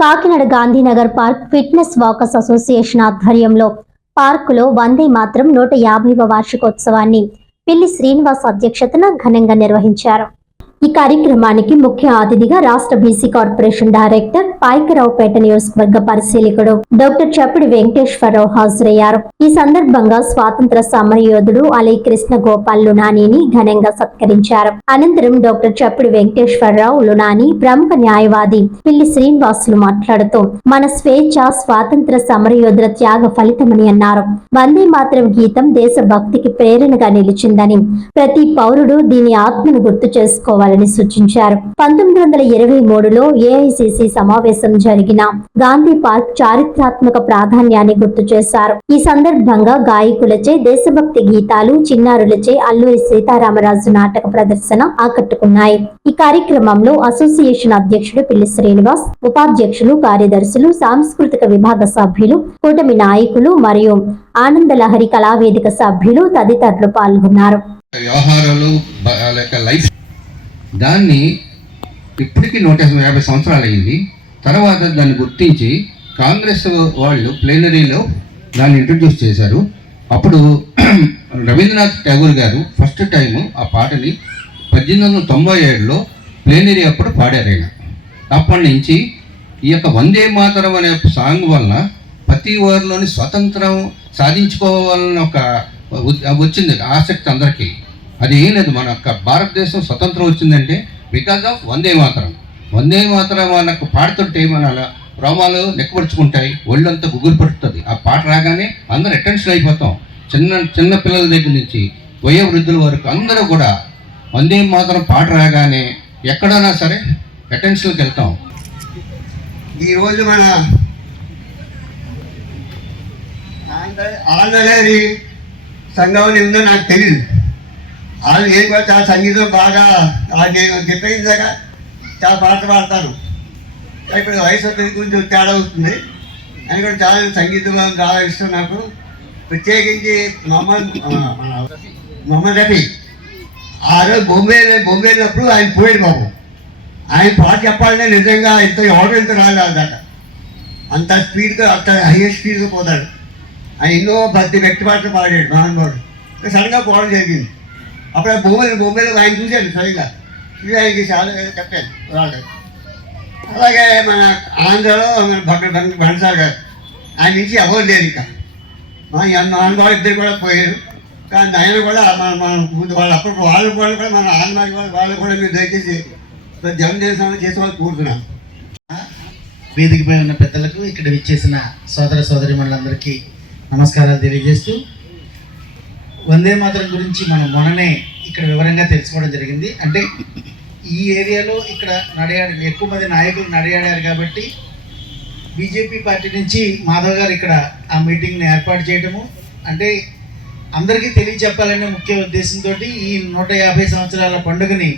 Kakinada Gandhinagar park fitness walkers association ఆధ్వర్యంలో పార్కులో వందే మాత్రం నూట యాభైవ వార్షికోత్సవాన్ని పిల్లి శ్రీనివాస్ అధ్యక్షతన ఘనంగా నిర్వహించారు. ఈ కార్యక్రమానికి ముఖ్య అతిథిగా రాష్ట్ర బీసీ కార్పొరేషన్ డైరెక్టర్ పాయకరావుపేట నియోజకవర్గ పరిశీలకుడు డాక్టర్ చప్పిడి వెంకటేశ్వరరావు హాజరయ్యారు. ఈ సందర్భంగా స్వాతంత్ర సమరయోధుడు అలీ కృష్ణ గోపాల్ లునానీని ఘనంగా సత్కరించారు. అనంతరం డాక్టర్ చప్పిడి వెంకటేశ్వరరావు లునాని ప్రముఖ న్యాయవాది పిల్లి శ్రీనివాసులు మాట్లాడుతూ మన స్వేచ్ఛ స్వాతంత్ర సమరయోధుల త్యాగ ఫలితమని అన్నారు. వందే మాత్రం గీతం దేశభక్తికి ప్రేరణగా నిలిచిందని ప్రతి పౌరుడు దీని ఆత్మను గుర్తు చేసుకోవాలని సూచించారు. పంతొమ్మిది వందల ఇరవై మూడులో ఏఐసిసి సమావేశం జరిగిన గాంధీ పార్క్ చారిత్రాత్మక ప్రాధాన్యాన్ని గుర్తు చేశారు. ఈ సందర్భంగా గాయకులచే దేశభక్తి గీతాలు చిన్నారులచే అల్లూరి సీతారామరాజు నాటక ప్రదర్శన ఆకట్టుకున్నాయి. ఈ కార్యక్రమంలో అసోసియేషన్ అధ్యక్షుడు పిల్లి శ్రీనివాస్ ఉపాధ్యక్షులు కార్యదర్శులు సాంస్కృతిక విభాగ సభ్యులు కూటమి నాయకులు మరియు ఆనందలహరి కళావేదిక సభ్యులు తదితరులు పాల్గొన్నారు. వ్యవహారాలు లైఫ్ దాన్ని ఇప్పటికీ నూట యాభై సంవత్సరాలు అయింది తర్వాత దాన్ని గుర్తించి కాంగ్రెస్ వాళ్ళు ప్లేనరీలో దాన్ని ఇంట్రడ్యూస్ చేశారు. అప్పుడు రవీంద్రనాథ్ ఠాగూర్ గారు ఫస్ట్ టైం ఆ పాటని పద్దెనిమిది వందల తొంభై ఏడులో ప్లేనరీ అప్పుడు పాడారు ఆయన. అప్పటి నుంచి ఈ యొక్క వందే మాతరం అనే సాంగ్ వలన ప్రతి వారిలోని స్వతంత్రం సాధించుకోవాలని ఒక వచ్చింది ఆసక్తి అందరికీ. అది ఏం లేదు మన యొక్క భారతదేశం స్వతంత్రం వచ్చిందంటే బికాజ్ ఆఫ్ వందే మాతరం. వందే మాత్రం మనకు పాడుతుంటే మన రోమాలు నెక్కపరుచుకుంటాయి ఒళ్ళంతా గుగురు పడుతుంది ఆ పాట రాగానే అందరూ అటెన్షన్ అయిపోతాం. చిన్న చిన్న పిల్లల దగ్గర నుంచి వయోవృద్ధుల వరకు అందరూ కూడా వందే మాత్రం పాట రాగానే ఎక్కడైనా సరే అటెన్షన్కి వెళ్తాం. ఈరోజు మన ఆంధ్ర సంఘం ఏందో నాకు తెలియదు వాళ్ళు ఏం కూడా సంగీతం బాగా ఆ నేను చాలా పాట పాడతాను ఇప్పుడు వయసు వస్తుంది కొంచెం తేడా అవుతుంది అని కూడా చాలా సంగీతం చాలా ఇష్టం నాకు. ప్రత్యేకించి మహమ్మద్ మొహమ్మద్ రఫీ. ఆ రోజు బొంబే బొంబే వెళ్ళినప్పుడు ఆయన పోయాడు బాబు ఆయన పాట చెప్పాలంటే నిజంగా ఇంత ఎవరు ఇంత రాలేదు దాకా అంత స్పీడ్గా అంత హైయెస్ట్ స్పీడ్గా పోతాడు. ఆయన ఎన్నో భక్తి వ్యక్తి పాటలు పాడాడు మహానుభావుడు. ఇంకా సడన్గా పోవడం జరిగింది. అప్పుడు ఆ బొమ్మలు బొమ్మలు ఆయన చూశాడు సరిగా చూసి ఆయనకి చాలా చెప్పాను వాళ్ళు అలాగే మన ఆంధ్రలో మన భట్ట బండసార్ గారు ఆయన నుంచి ఎవరు లేదు ఇంకా. మా మహానుభావులు ఇద్దరు కూడా పోయారు. కానీ ఆయన కూడా మన మన ముందు వాళ్ళు అప్పుడు వాళ్ళు కూడా కూడా మన ఆంధ్ర వాళ్ళు కూడా మీరు దయచేసి జగన్ సమయం చేసే వాళ్ళు కోరుతున్నాను వేదికపై ఉన్న పెద్దలకు ఇక్కడ విచ్చేసిన సోదర సోదరి మండలందరికీ నమస్కారాలు తెలియజేస్తూ వందే మాతరం గురించి మనం మొన్ననే ఇక్కడ వివరంగా తెలుసుకోవడం జరిగింది. అంటే ఈ ఏరియాలో ఇక్కడ నడయాడ ఎక్కువ మంది నాయకులు నడయాడారు కాబట్టి బీజేపీ పార్టీ నుంచి మాధవ్ గారు ఇక్కడ ఆ మీటింగ్ని ఏర్పాటు చేయడము అంటే అందరికీ తెలియచెప్పాలనే ముఖ్య ఉద్దేశంతో ఈ నూట యాభై సంవత్సరాల పండుగని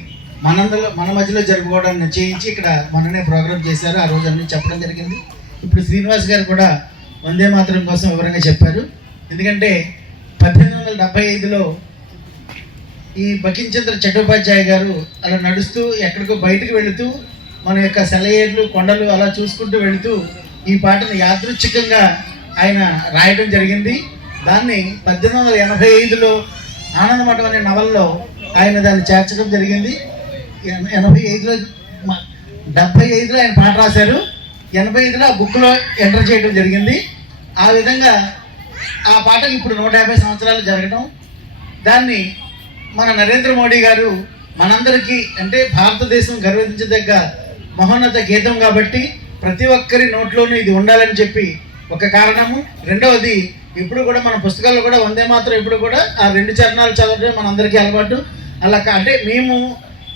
మనందరూ మన మధ్యలో జరుపుకోవడం నిశ్చయించి ఇక్కడ మొన్ననే ప్రోగ్రామ్ చేశారు. ఆ రోజు అన్ని చెప్పడం జరిగింది. ఇప్పుడు శ్రీనివాస్ గారు కూడా వందే మాతరం కోసం వివరంగా చెప్పారు. ఎందుకంటే పద్దెనిమిది వందల డెబ్బై ఐదులో ఈ బకించంద్ర చట్టోపాధ్యాయ గారు అలా నడుస్తూ ఎక్కడికో బయటకు వెళుతూ మన యొక్క సెలయేర్లు కొండలు అలా చూసుకుంటూ వెళుతూ ఈ పాటను యాదృచ్ఛికంగా ఆయన రాయడం జరిగింది. దాన్ని పద్దెనిమిది వందల ఎనభై ఐదులో ఆనందమఠం అనే నవల్లో ఆయన దాన్ని చేర్చడం జరిగింది. ఎనభై ఐదులో డెబ్బై ఐదులో ఆయన పాట రాశారు. ఎనభై ఐదులో ఆ బుక్లో ఎంటర్ చేయడం జరిగింది. ఆ విధంగా ఆ పాటకు ఇప్పుడు నూట యాభై సంవత్సరాలు జరగడం దాన్ని మన నరేంద్ర మోడీ గారు మనందరికీ అంటే భారతదేశం గర్వించదగ్గ మహోన్నత గీతం కాబట్టి ప్రతి ఒక్కరి నోట్లోనూ ఇది ఉండాలని చెప్పి ఒక కారణము. రెండవది ఇప్పుడు కూడా మన పుస్తకాల్లో కూడా వందే మాత్రం ఇప్పుడు కూడా ఆ రెండు చరణాలు చదవడం మనందరికీ అలవాటు. అలా అంటే మేము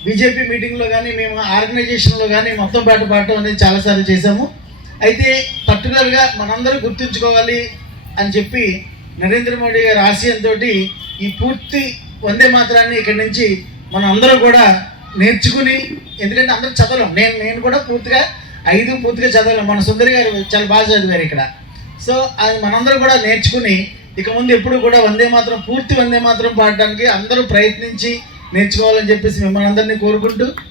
బీజేపీ మీటింగ్లో కానీ మేము ఆర్గనైజేషన్లో కానీ మొత్తం పాట పాడటం అనేది చాలాసార్లు చేశాము. అయితే పర్టికులర్గా మనందరూ గుర్తుంచుకోవాలి అని చెప్పి నరేంద్ర మోడీ గారి ఆశయంతో ఈ పూర్తి వందే మాత్రాన్ని ఇక్కడి నుంచి మనం అందరూ కూడా నేర్చుకుని ఎందుకంటే అందరూ చదవలేం. నేను నేను కూడా పూర్తిగా ఐదు పూర్తిగా చదవలేం. మన సుందరి గారు చాలా బాగా చదివారు ఇక్కడ. సో అది మనందరూ కూడా నేర్చుకుని ఇక ముందు ఎప్పుడు కూడా వందే మాత్రం పూర్తి వందే మాత్రం పాడడానికి అందరూ ప్రయత్నించి నేర్చుకోవాలని చెప్పేసి మిమ్మల్ని అందరినీ కోరుకుంటూ